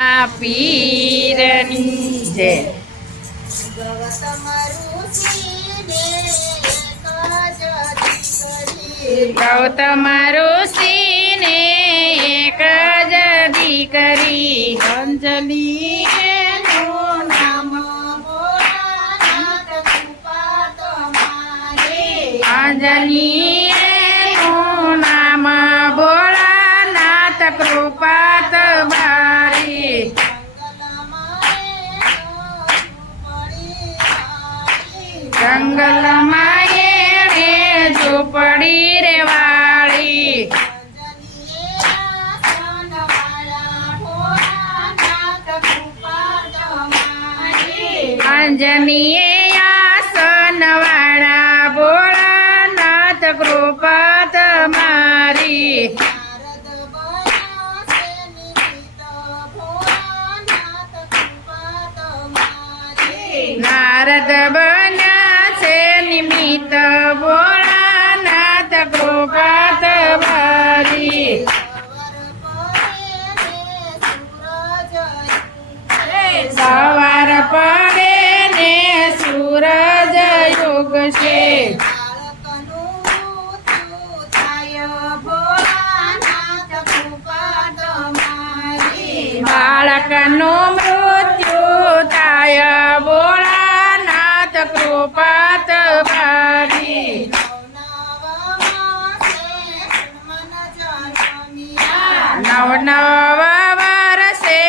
પીરની જય. ગૌતમ ઋષિને એક જ દીકરી અંજલિ એનું નામ અંજલિ એનું નામ ભોળાનાથ કૃપા તમારી. જંગલમાં એને ઝૂંપડી રે વાળી અંજનીએ આસન વાળા ભોળાનાથ કૃપા તમારી. નારદ બન્યા છે નિમિત્ત ભોળાનાથ કૃપા તમારી. સવાર પડે ને સૂરજ યુગ છે બાળકનું મૃત્યુ થાય ભોળાનાથ કૃપા તમારી. નવ નવ વર્ષે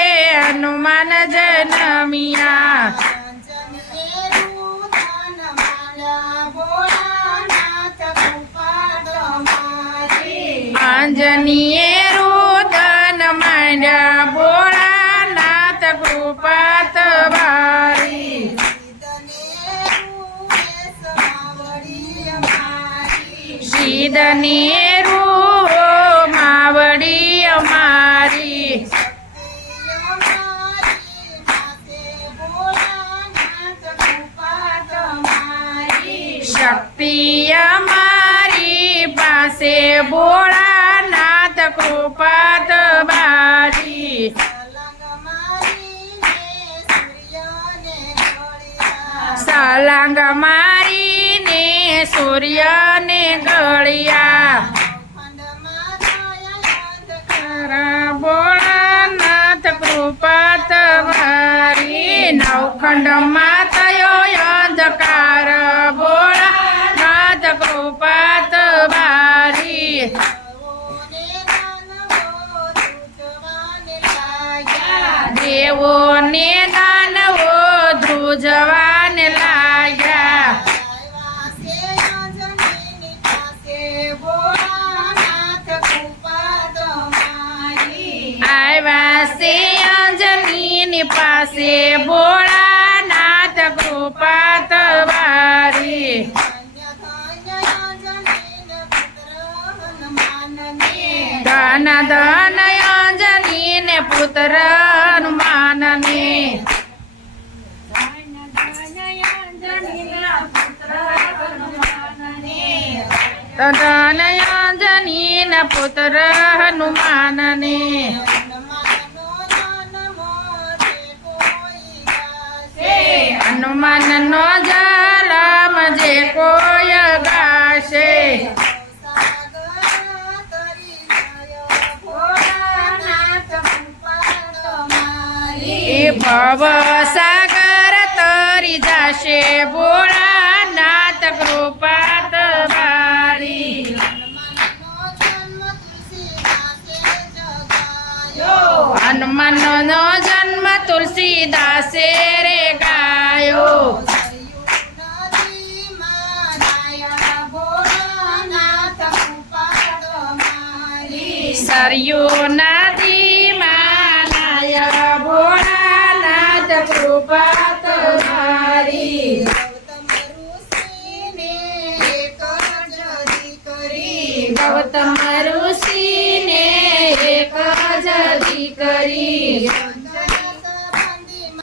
હનુમાન જન્મ્યા અંજનીએ રુદન માંડ્યા ભોળાનાથ કૃપા તમારી. સીધને રૂ માવડી અમારી. શક્તિ અમારી પાસે ભોળાનાથ કૃપા તમારી. સલંગ મારીને સૂર્યને ગળ્યા ભોળાનાથ કૃપા તમારી. નવખંડમાં થયો અંધકાર ભોળાનાથ કૃપા તમારી. દેવોને દાનવો ધ્રુજવાને લાગ્યા આવ્યા છે અંજનીની પાસે ભોળાનાથ કૃપા તમારી. ધન ધન અંજનીને પુત્ર હનુમાનને ધન અંજનીના પુત્ર હનુમાનને હનુમાનનો જલમ જે કોઈ ગાશે ભવ સાગર તરી જશે ભોળાનાથ કૃપા તમારી. હનુમાનનો જન્મ તુલસીદાસે રે ગાયો. સરયુ ના